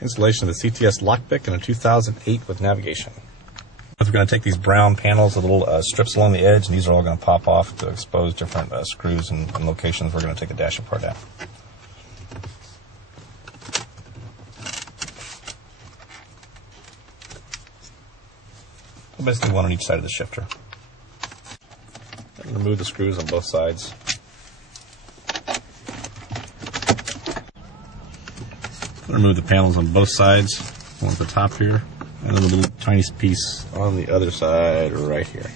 Installation of the CTS Lockpick in a 2008 with navigation. We're going to take these brown panels, the little strips along the edge, and these are all going to pop off to expose different screws and locations we're going to take the dash apart at. Basically one on each side of the shifter. And remove the screws on both sides. Remove the panels on both sides, one at the top here, and then a little tiny piece on the other side right here.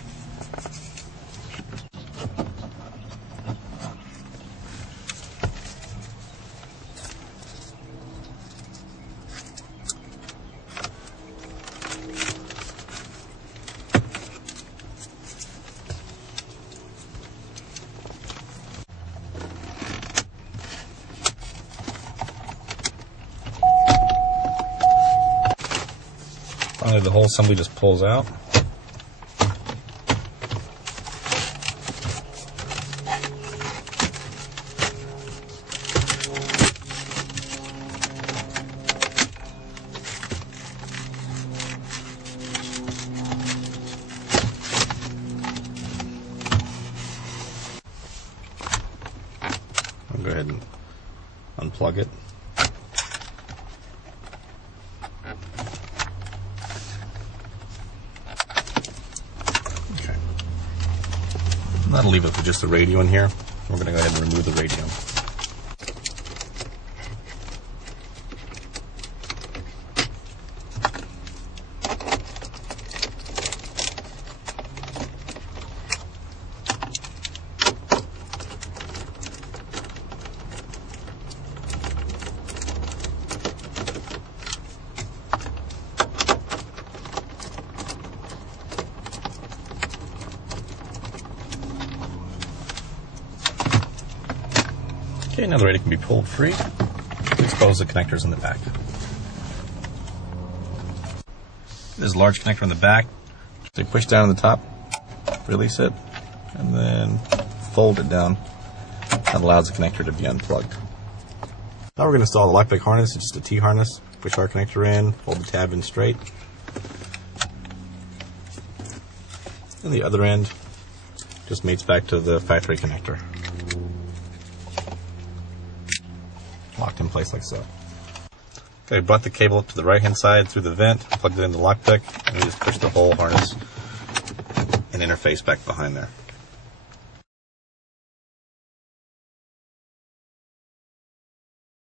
Finally, the whole assembly just pulls out. I'll go ahead and unplug it. That'll leave it with just the radio in here. We're going to go ahead and remove the radio. Okay, now the radio can be pulled free. Expose the connectors in the back. There's a large connector in the back. So you push down on the top, release it, and then fold it down. That allows the connector to be unplugged. Now we're going to install the Lockpick harness. It's just a T-harness. Push our connector in, hold the tab in straight. And the other end just mates back to the factory connector. Locked in place like so. Okay, brought the cable up to the right hand side through the vent, plugged it in the Lockpick, and we just push the whole harness and interface back behind there.